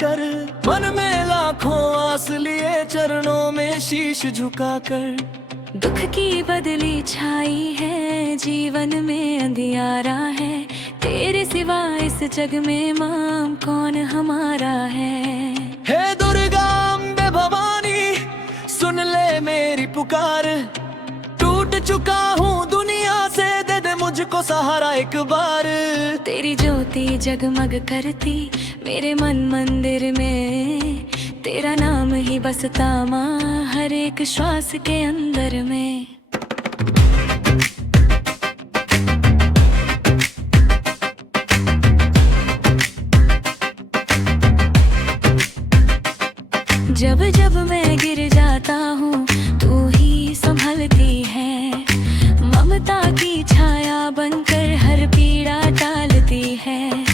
कर, मन में लाखों आस लिए चरणों में शीश झुकाकर। दुख की बदली छाई है, जीवन में अंधियारा है, तेरे सिवा इस जग में मां कौन हमारा है। हे दुर्गा अम्बे भवानी, सुन ले मेरी पुकार, टूट चुका हूँ दुनिया से, दे दे मुझको सहारा एक बार। तेरी ज्योति जगमग करती मेरे मन मंदिर में, तेरा नाम ही बसता माँ हर एक श्वास के अंदर में। जब जब मैं गिर जाता हूँ तू ही संभलती है, ममता की छाया बनकर हर पीड़ा टालती है।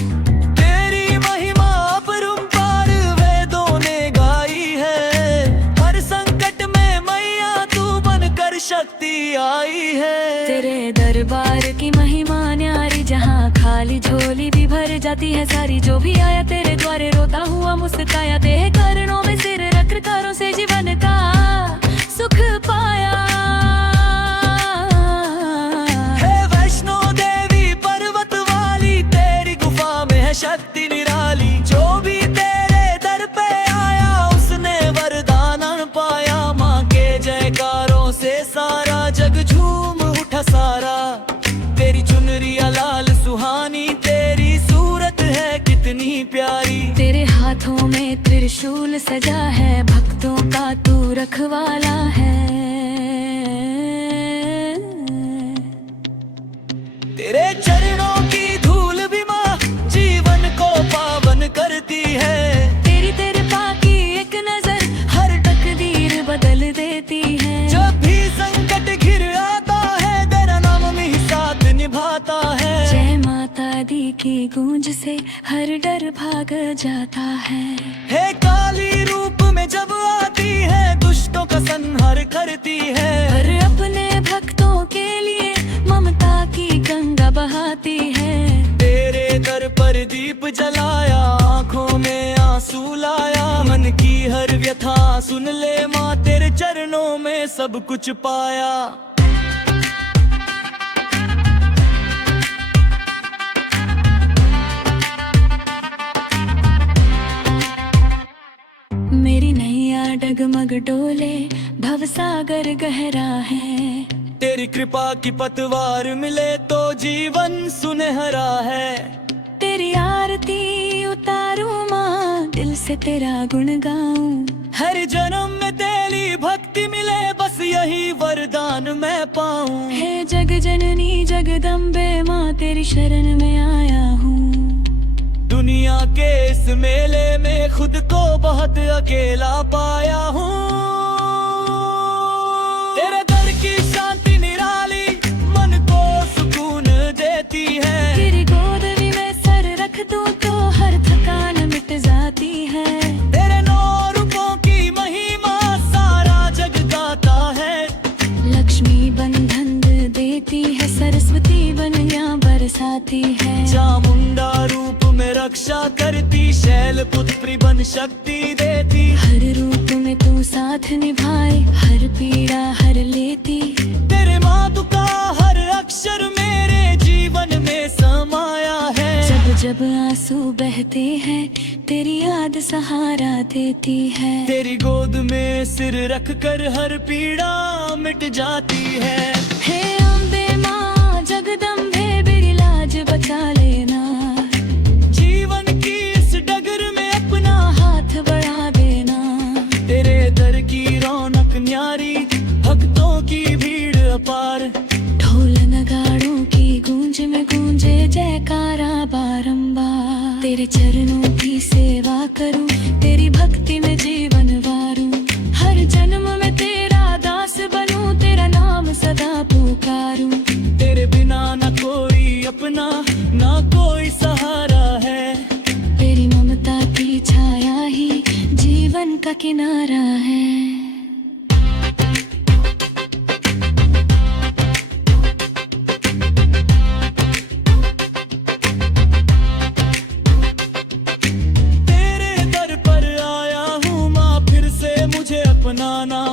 तेरी महिमा अपरंपार वेदों ने गाई है, हर संकट में मैया तू बनकर शक्ति आई है। तेरे दरबार की महिमा न्यारी, जहाँ खाली झोली भी भर जाती है सारी। जो भी आया तेरे द्वारे रोता हुआ मुस्काया, तेरे चरणों में सिर रख कारों से जीवन का सुख पाया। हे वैष्णो देवी पर्वत वाली, तेरी गुफा में है शक्ति निराली। जो भी तेरे दर पे आया उसने वरदान पाया। माँ के जयकारों से सारा जग झूम उठा सारा। तेरी चुनरिया लाल सुहानी, तेरी सूरत है कितनी प्यारी। तेरे हाथों में त्रिशूल सजा है, भक्तों का तू रखवाला है। तेरे चरणों की धूल भी माँ जीवन को पावन करती है। तेरी तेरे पाकी एक नजर हर तकदीर बदल देती है। जब भी संकट घिर आता है तेरा नाम में ही साथ निभाता है। जय माता दी की गूंज से हर डर भाग जाता है। हे काली रूप में जब आती है, दुष्टों का संहार करती है। और अपने भक्तों के लिए ममता की गंगा बहाती है। तेरे दर पर दीप जलाया, आँखों में आंसू लाया। मन की हर व्यथा सुन ले माँ, तेरे चरणों में सब कुछ पाया। मेरी नैया डगमग डोले, भवसागर गहरा है। तेरी कृपा की पतवार मिले तो जीवन सुनहरा है। तेरी आरती उतारूं माँ, दिल से तेरा गुण गाऊं। हर जन्म में तेरी भक्ति मिले, बस यही वरदान मैं पाऊं। हे जग जननी जगदम्बे माँ, तेरी शरण में आया हूँ। दुनिया के इस मेले में खुद को बहुत अकेला पाया हूँ। तेरे दर की शांति निराली मन को सुकून देती है। तेरी गोद में सर रख दूं तो हर थकान मिट जाती है। तेरे 9 रूपों की महिमा सारा जग गाता है। लक्ष्मी बंधन देती है, सरस्वती बनिया बरसाती है। चामुंडा रूप में रक्षा करती, शैलपुत्री बन शक्ति देती। हर रूप में तू साथ निभाए, हर पीड़ा हर लेती। तेरे मातु का हर अक्षर मेरे जीवन में समाया है। जब जब आंसू बहते हैं तेरी याद सहारा देती है। तेरी गोद में सिर रख कर हर पीड़ा मिट जाती है। हे अम्बे माँ जगदम्बे, मेरी लाज बचा लेना। जीवन की इस डगर में अपना हाथ बढ़ा देना। तेरे दर की रौनक न्यारी, भक्तों की भीड़ अपार। ढोल नगाड़ों की गूंज में गूंजे जयकारा बारंबार। तेरे चरणों की सेवा करूं, तेरी भक्ति में जीवन वारूं। हर जन्म में तेरा दास बनूं, तेरा नाम सदा पुकारूं। तेरे बिना न कोई अपना, न कोई सहारा है। तेरी ममता की छाया ही जीवन का किनारा है। तेरे दर बनाना,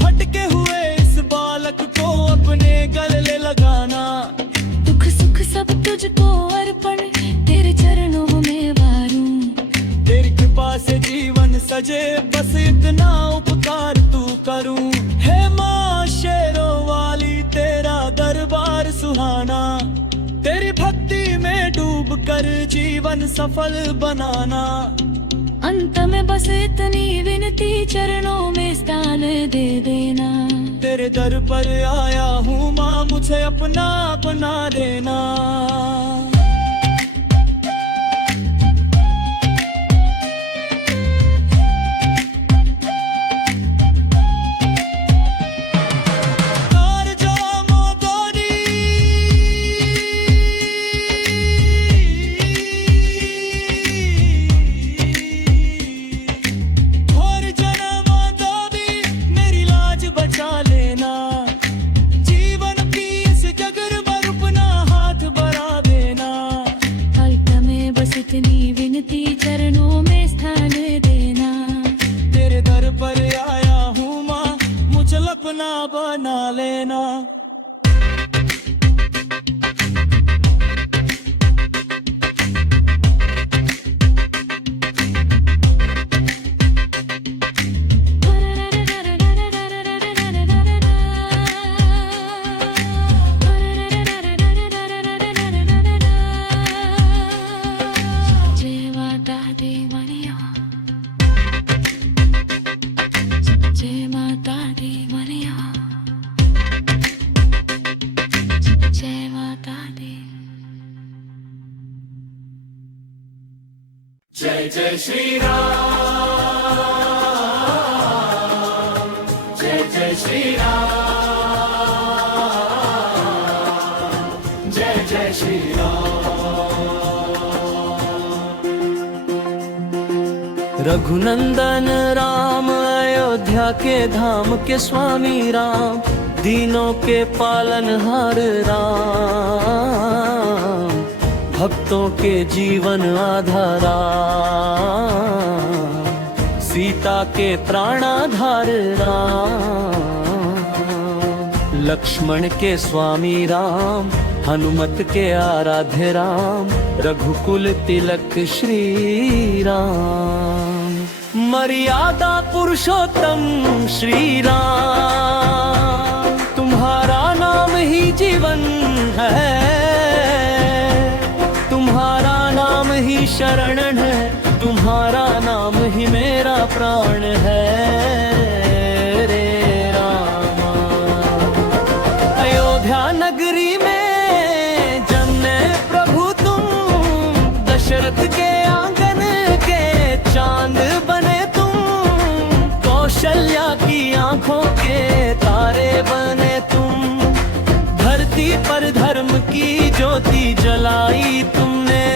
भटके हुए इस बालक को अपने गले लगाना। दुख सुख सब तुझको अर्पण, तेरे चरणों में वारूं। तेरी कृपा से जीवन सजे, बस इतना उपकार तू करूं। हे माँ शेरों वाली तेरा दरबार सुहाना, तेरी भक्ति में डूब कर जीवन सफल बनाना। अंत में बस इतनी विनती, चरणों में स्थान दे देना। तेरे दर पर आया हूँ माँ, मुझे अपना बना देना। इतनी विनती, चरणों में स्थान देना। तेरे दर पर आया हूँ माँ, मुझे अपना बना लेना। जय जय श्री राम, जय जय श्री राम, जय जय श्री राम। रघुनंदन राम, अयोध्या के धाम के स्वामी राम, दीनों के पालनहार राम, भक्तों के जीवन आधारा, सीता के प्राणाधार राम, लक्ष्मण के स्वामी राम, हनुमत के आराध्य राम, रघुकुल तिलक श्री राम, मर्यादा पुरुषोत्तम श्री राम, तुम्हारा नाम ही जीवन है, तुम्हारा नाम ही शरण है, तुम्हारा नाम ही मेरा प्राण है रे रामा। अयोध्या नगरी में जन्मे प्रभु तुम, दशरथ के आंगन के चांद बने तुम, कौशल्या की आंखों के तारे बने तुम, धरती पर धर्म की ज्योति जलाई तुमने,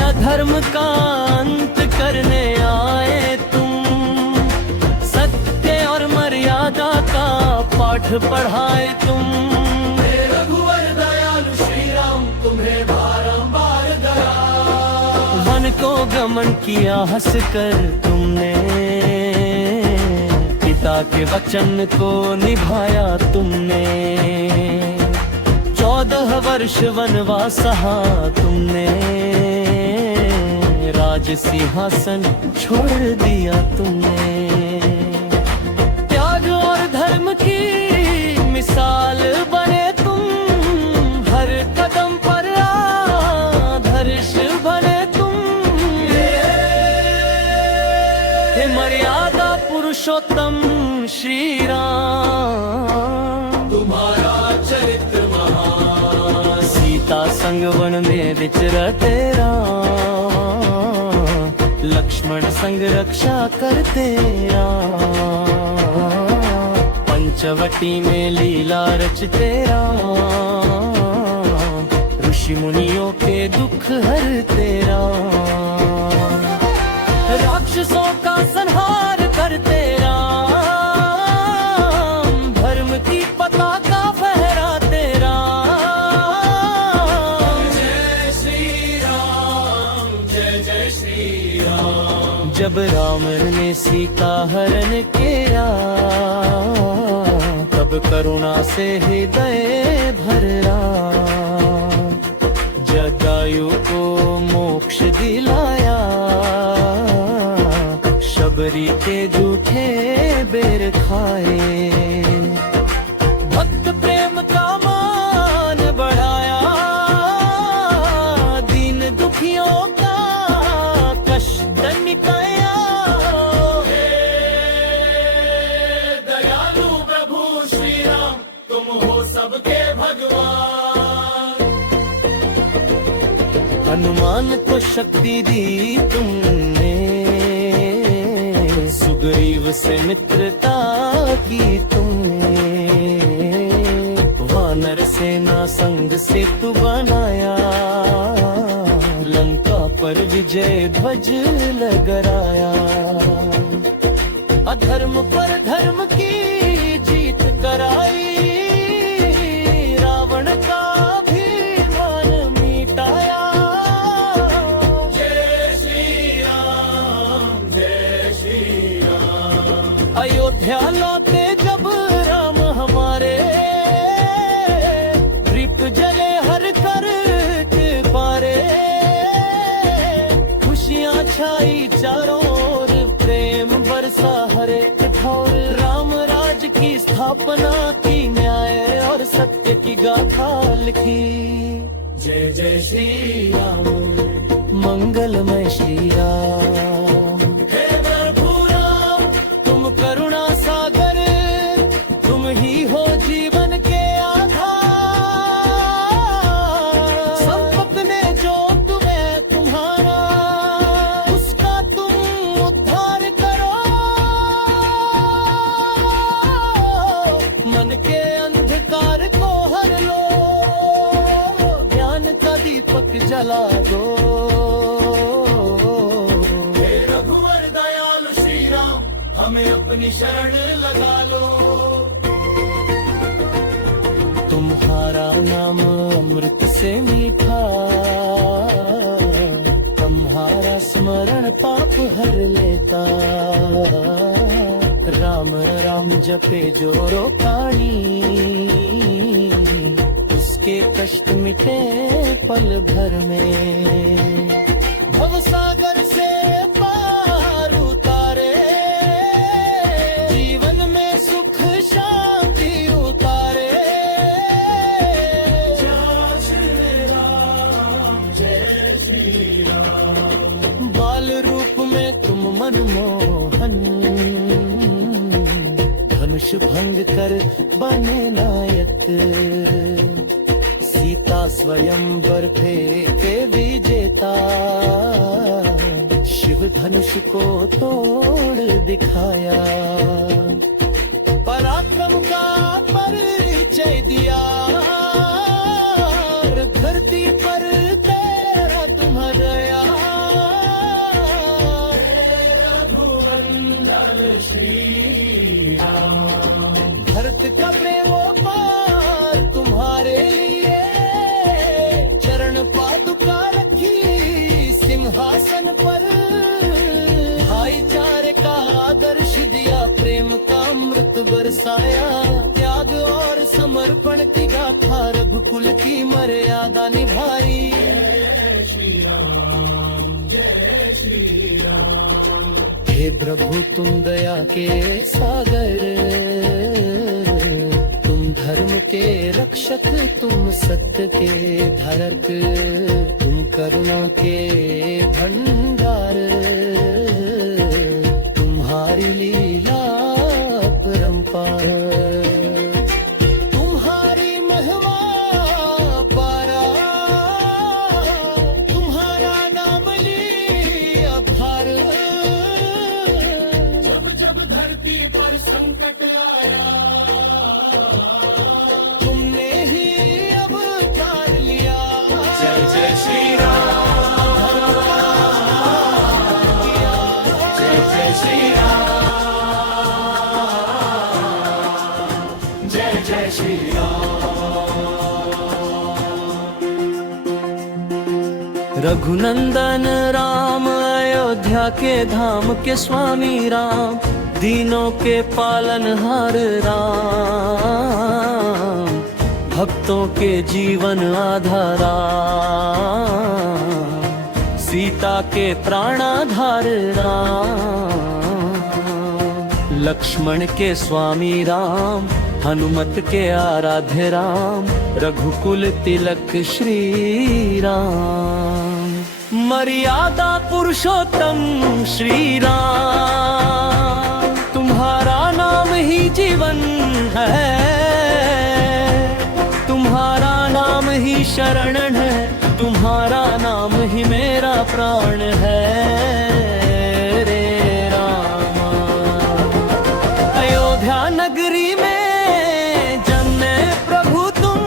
अधर्म का अंत करने आए तुम, सत्य और मर्यादा का पाठ पढ़ाए तुम। हे रघुवर दयालु श्री राम, तुम्हें बारंबार दया। वन को गमन किया हंस कर तुमने, पिता के वचन को निभाया तुमने, 14 वर्ष वनवास सहा तुमने, राज सिंहासन छोड़ दिया तुमने, त्याग और धर्म की मिसाल बने तुम, हर कदम पर आदर्श बने तुम। हे मर्यादा पुरुषोत्तम श्री राम, तुम्हारा चरित्र महान, सीता संग वन में विचरते राम, लक्ष्मण संग रक्षा करते राम, पंचवटी में लीला रचते राम, ऋषि मुनियों के दुख हरते राम, राक्षसों का संहार करते राम, धर्म की पताका फहराते राम। जय श्री राम, जय जय श्री राम। जब राम रावण ने सीता हरण किया, तब करुणा से हृदय भरा, जटायु को मोक्ष दिलाया, शबरी के झूठे बेर खाए, भक्त प्रेम का मान बढ़ाया, दीन दुखियों का कष्ट मिटाया। हे दयालु प्रभु श्री राम, तुम हो सबके भगवान। हनुमान को शक्ति दी तुमने, सुग्रीव से मित्रता की तुमने, वानर सेना संग सेतु बनाया, लंका पर विजय ध्वज लहराया, अधर्म पर धर्म की जीत कराई, रावण का अभिमान मिटाया। जय श्री राम, जय श्री राम। अयोध्या लौटे जब राम हमारे, दीप जले हर कर के पारे, खुशियाँ छाई चारों ओर, प्रेम बरसा हर एक ठोर, राम राज की स्थापना की, न्याय और सत्य की गाथा लिखी। जय जय श्री राम, मंगलमय श्री राम। हे प्रभु राम, तुम करुणा सागर, तुम ही हो जीवन के आधार, संपत में जो तुम्हें तुम्हारा, उसका तुम उद्धार करो, मन के अंधकार को हर लो, ज्ञान का दीपक जला दो। हे रघुवर दयालु श्री राम, हमें अपनी शरण लगा लो, तुम्हारा नाम अमृत से मीठा, तुम्हारा स्मरण पाप हर लेता, राम राम जपे जो रोकाणी, उसके कष्ट मिटे पल भर में, भवसागर से पार उतारे, जीवन में सुख शांति उतारे। जय श्री राम, जय श्री राम। बाल रूप में तुम मनमोहन, धनुष भंग कर बने नायक, सीता स्वयंवर फेंके विजेता, शिव धनुष को तोड़ दिखाया, पराक्रम का परिचय दिया, धरती पर तेरा तुम्हारा, धुरंधर श्री राम। भरत का प्रेमोपार तुम्हारे लिए, चरण पादुका रखी सिंहासन पर, भाईचारे का आदर्श दिया, प्रेम का अमृत बरसाया, त्याग और समर्पण की गाथा, रघुकुल की मर्यादा निभाई। जय श्री राम, जय श्री राम। हे प्रभु तुम दया के सागर, तुम धर्म के रक्षक, तुम सत्य के धारक, तुम करुणा के भंडार, तुम्हारी लीला परंपार, तुम्हारी महिमा पारा, तुम्हारा नाम लिया भार, जब जब धरती पर संकट आया, तुमने ही अवतार लिया। जय जय श्री राम, जय जय श्री राम, जय जय श्री राम। रघुनंदन राम अयोध्या अयोध्या के धाम के स्वामी राम, दीनों के पालनहार राम, भक्तों के जीवन आधारा, सीता के प्राणाधार राम, लक्ष्मण के स्वामी राम, हनुमत के आराध्य राम, रघुकुल तिलक श्री राम, मर्यादा पुरुषोत्तम श्री राम, तुम्हारा नाम ही जीवन है, तुम्हारा नाम ही शरण है, तुम्हारा नाम ही मेरा प्राण है रे रामा। अयोध्या नगरी में जन्मे प्रभु तुम,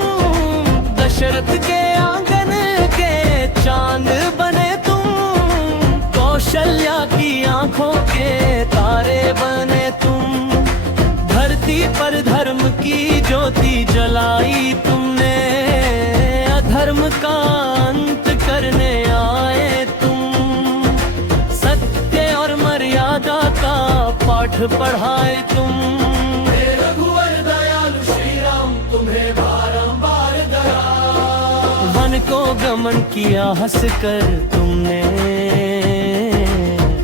दशरथ के आंगन के चांद बने तुम, कौशल्या की आंखों के तारे बने तुम, धरती पर धर्म की ज्योति जलाई तुमने, अधर्म का अंत करने आए तुम, सत्य और मर्यादा का पाठ पढ़ाए तुम, रघुवर दयालु श्री राम तुम्हें बारंबार दया, वन को गमन किया हंस कर तुमने,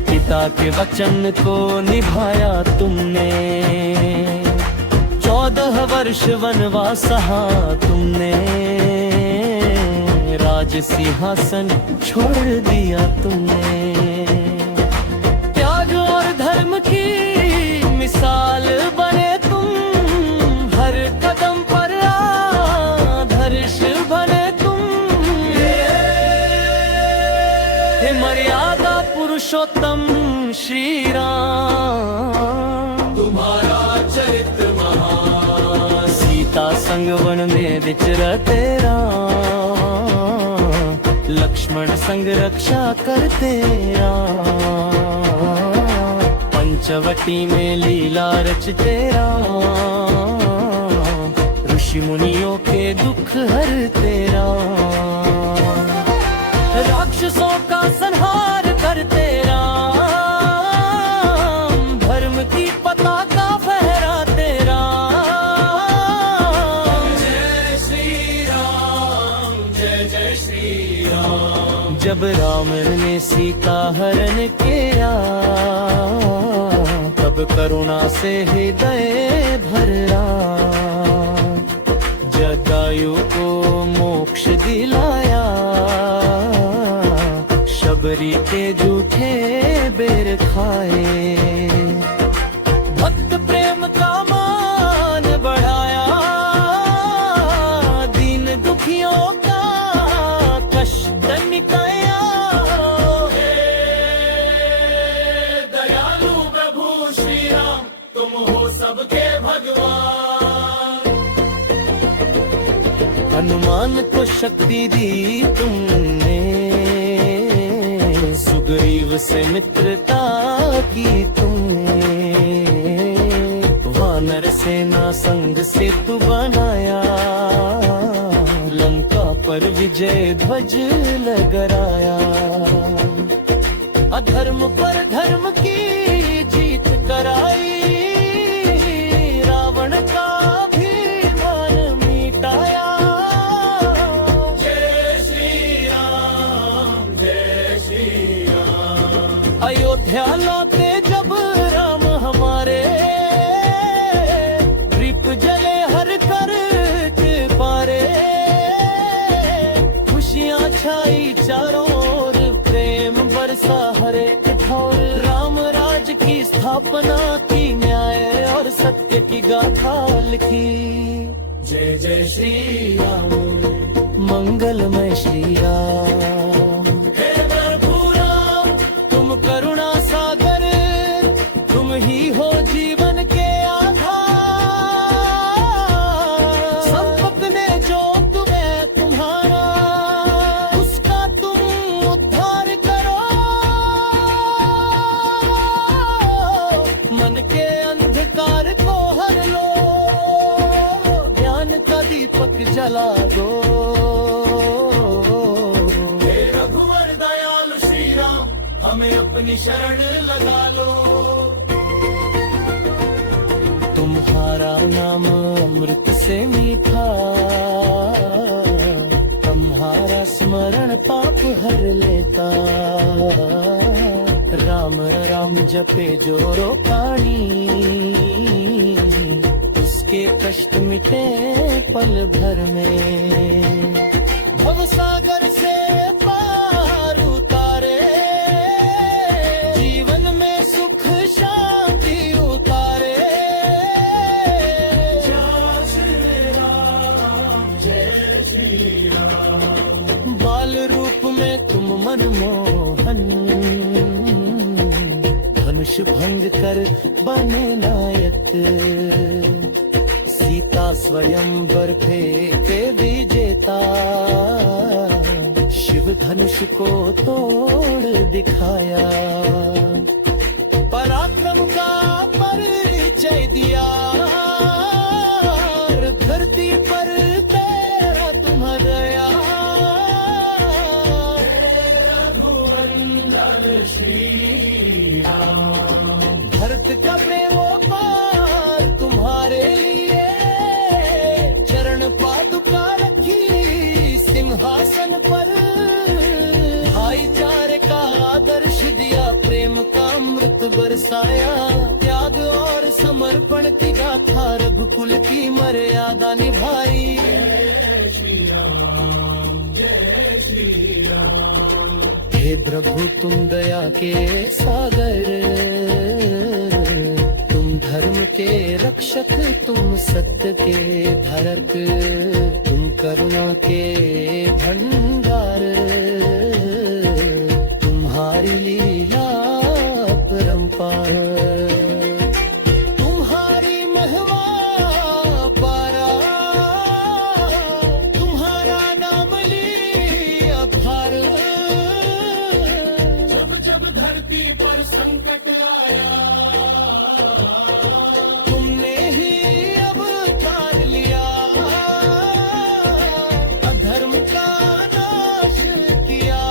पिता के वचन को निभाया तुमने, 14 वर्ष वनवास सहा तुमने, राज सिंहासन छोड़ दिया तुमने, त्याग और धर्म की मिसाल बने तुम, हर कदम पर आदर्श बने तुम, हे मर्यादा पुरुषोत्तम श्री राम, तुम्हारा चरित्र महान, सीता संग वन में विचरते राम, लक्ष्मण संग रक्षा करते राम, पंचवटी में लीला रचते राम, ऋषि मुनियों के दुख हरते राम, राक्षसों का संहार करते राम, धर्म की पताका फहराते राम, जय श्री राम, जय जय श्री राम। जब राम ने सीता हरण किया, तब करुणा से हृदय भरा, जटायु को मोक्ष दिलाया, शबरी के जूठे बेर खाए, भक्त प्रेम का मान बढ़ाया, दीन दुखियों का कष्ट मिटाया, दयालु प्रभु श्री राम तुम हो सबके भगवान, हनुमान को शक्ति दी तुमने, सुग्रीव से मित्रता की तुमने, वानर सेना संग सेतु बनाया, लंका पर विजय ध्वज लहराया, अधर्म पर धर्म की जीत कराई, रावण का भी मान मिटाया, जय श्री राम, जय श्री राम। अयोध्या लौटे जब राम हमारे, दीप जले हर कर के पारे, खुशियाँ छाई चारों ओर, प्रेम बरसा हरे ठौर, राम राज की स्थापना की, न्याय और सत्य की गाथा लिखी, जय जय श्री राम, मंगलमय श्री राम। हे प्रभु राम तुम करुणा सागर, तुम ही हो जीवन के आधार, संपत ने जो तुम्हें तुम्हारा, उसका तुम उद्धार करो, मन के अंधकार को हर लो, ज्ञान का दीपक जला दो, हे रघुवर दयालु श्री राम हमें अपनी शरण लगा लो। तुम्हारा नाम अमृत से मीठा, तुम्हारा स्मरण पाप हर लेता। राम राम जपे जो रोकाणी, उसके कष्ट मिटे पल भर में। भव सागर से पार उतारे, जीवन में सुख शांति उतारे। जय श्री राम, जय श्री राम। बाल रूप में तुम मनमोहन, धनुष भंग कर बने नायक। सीता स्वयंवर फेंके विजेता, शिव धनुष को तोड़ दिखाया। पराक्रम का परिचय दिया, धरती पर तेरा तुम दया। भरत का प्रेमोपार तुम्हारे लिए, चरण पादुका रखी सिंहासन पर। भाईचारे का आदर्श दिया, प्रेम का अमृत बरसाया। त्याग और समर्पण की गाथा, रघुकुल की मर्यादा निभाई। जय श्री राम, जय श्री राम। हे प्रभु तुम दया के सागर, तुम धर्म के रक्षक, तुम सत्य के धारक। तुम करुणा के भंडार, तुम्हारी लीला परंपार। तुम्हारी महिमा पारा, तुम्हारा नाम लिया भार। जब धरती पर संकट आया, तुमने ही अवतार लिया। अधर्म का नाश किया,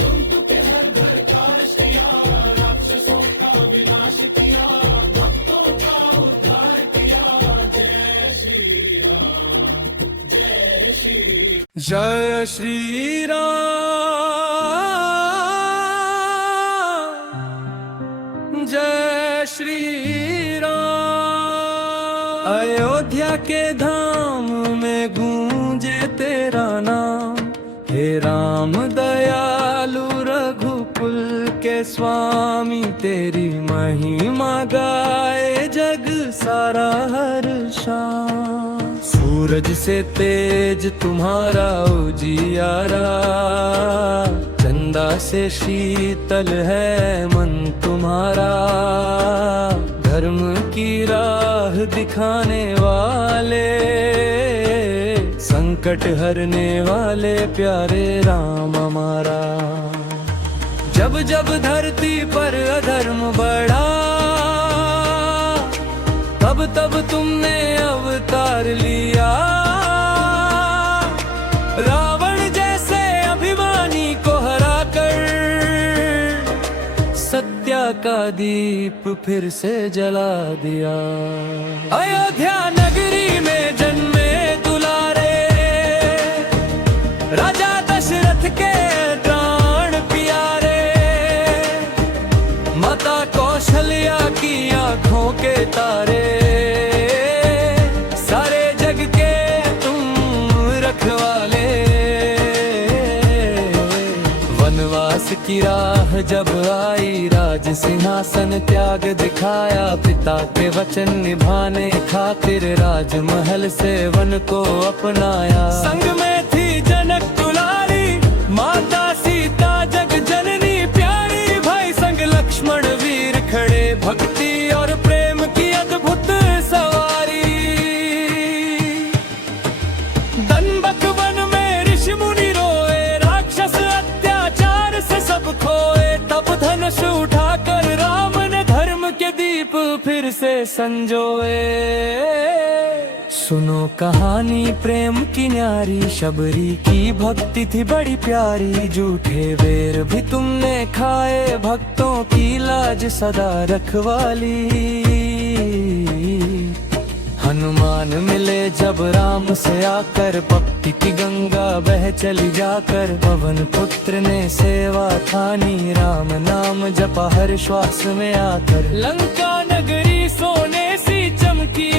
तुम के हर घर का किया। राक्षसों का विनाश किया, भक्तों का उद्धार किया। जय श्री राम, जय श्री, जय श्री राम, जय श्री राम। अयोध्या के धाम में गूंजे तेरा नाम, हे राम दयालु रघुकुल के स्वामी। तेरी महिमा गाए जग सारा हर शाम। सूरज से तेज तुम्हारा उजियारा, चंदा से शीतल है मन तुम्हारा। धर्म की राह दिखाने वाले, संकट हरने वाले प्यारे राम हमारा। जब जब धरती पर अधर्म बढ़ा, तब तब तुमने अवतार लिया। रावण जैसे अभिमानी को हराकर, सत्या का दीप फिर से जला दिया। अयोध्या नगरी में जन्मे दुलारे, राजा दशरथ के प्राण प्यारे। माता कौशल्या की आंखों के तारे, सारे जग के तुम रखवाले। वनवास की राह जब आई, राज सिंहासन त्याग दिखाया। पिता के वचन निभाने खातिर, राजमहल से वन को अपनाया। संग में थी जनक दुलारी, माता सीता जग जननी प्यारी। भाई संग लक्ष्मण वीर खड़े, भक्ति और प्रेम की अद्भुत सवारी। दंबक वन में ऋषि मुनि रोए, राक्षस अत्याचार से सब खोए। तब धनुष उठाकर राम ने धर्म के दीप फिर से संजोए। सुनो कहानी प्रेम की न्यारी, शबरी की भक्ति थी बड़ी प्यारी। झूठे वेर भी तुमने खाए, भक्तों की लाज सदा रखवाली। हनुमान मिले जब राम से आकर, भक्ति की गंगा बह चली जाकर। पवन पुत्र ने सेवा ठानी, राम नाम जपा हर श्वास में आकर। लंका नगरी सोने सी चमकी,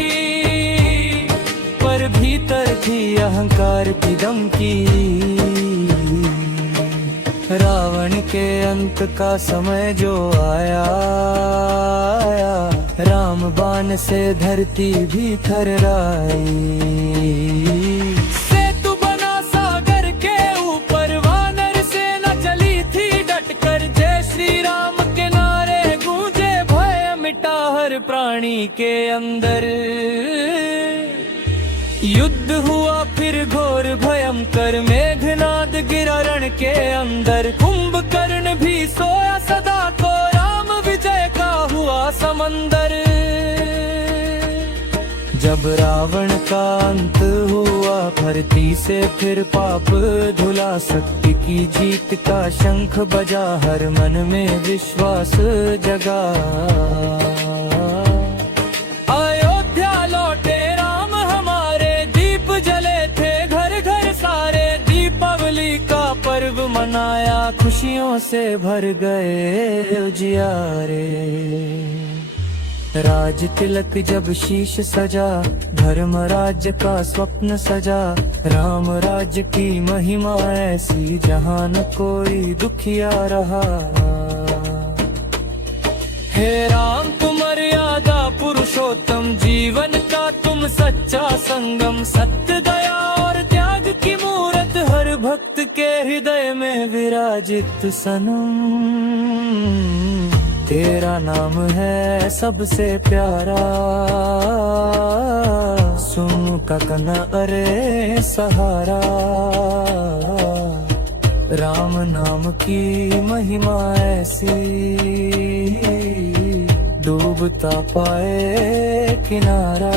पर भीतर थी अहंकार की धमकी। रावण के अंत का समय जो आया, राम बाण से धरती भी थर्राई। सेतु बना सागर के ऊपर, वानर सेना चली थी डटकर। जय श्री राम के नारे गूंजे, भय मिटा हर प्राणी के अंदर। युद्ध हुआ फिर घोर भयंकर, मेघनाद गिरा रण के अंदर। कुंभकर्ण भी सोया सदा को, राम विजय का हुआ समंदर। जब रावण का अंत हुआ, धरती से फिर पाप धुला। सत्य की जीत का शंख बजा, हर मन में विश्वास जगा। अयोध्या लौटे राम हमारे, दीप जले थे घर घर सारे। दीपावली का पर्व मनाया, खुशियों से भर गए उजियारे। राज तिलक जब शीश सजा, धर्म राज्य का स्वप्न सजा। राम राज्य की महिमा ऐसी, जहां न कोई दुखिया रहा। हे राम तुम मर्यादा पुरुषोत्तम, जीवन का तुम सच्चा संगम। सत्य दया और त्याग की मूरत, हर भक्त के हृदय में विराजित सनम। तेरा नाम है सबसे प्यारा, सुन का कना अरे सहारा। राम नाम की महिमा ऐसी, डूबता पाए किनारा।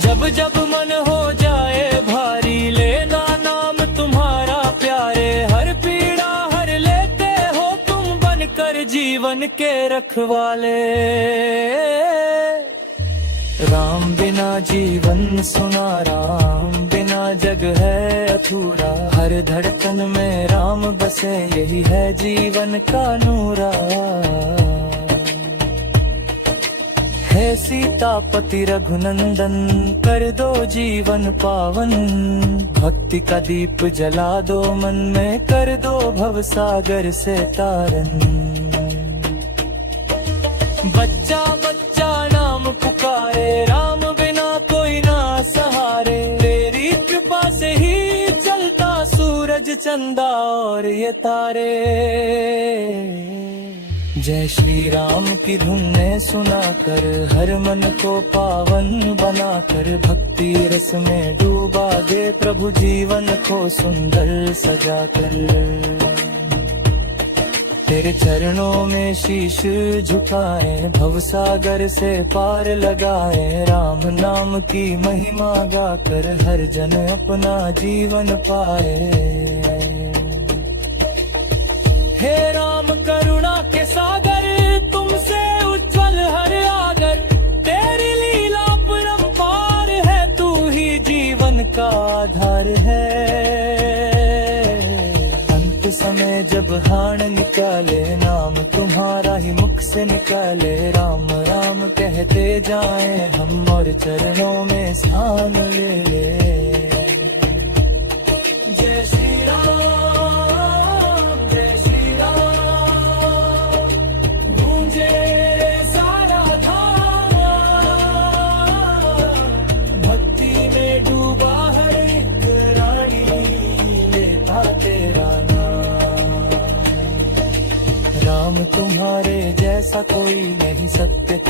जब जब मन हो जाए भारी, लेना नाम तुम्हारा प्यारे। हर पीड़ा हर लेते हो तुम, बनकर जीवन के रखवाले। राम बिना जीवन सुना, राम बिना जग है अधूरा। हर धड़कन में राम बसे, यही है जीवन का नूरा। हे सीतापति रघुनंदन, कर दो जीवन पावन। भक्ति का दीप जला दो मन में, कर दो भव सागर से तारन। बच्चा बच्चा नाम पुकारे, राम बिना कोई ना सहारे। तेरी कृपा से ही चलता सूरज चंदा और ये तारे। जय श्री राम की धुन ने सुना कर, हर मन को पावन बना कर। भक्ति रस में डूबा दे प्रभु, जीवन को सुंदर सजा कर। तेरे चरणों में शीश झुकाए, भवसागर से पार लगाए। राम नाम की महिमा गाकर, हर जन अपना जीवन पाए। हे राम करुणा के सागर, तुमसे उज्जवल हर आगर। तेरी लीला परंपार है, तू ही जीवन का आधार है। अंत समय जब हाण निकाले, नाम तुम्हारा ही मुख से निकाले। राम राम कहते जाएं हम, और चरणों में स्थान ले ले। जय श्री राम, राम तुम्हारे जैसा कोई नहीं, सत्य की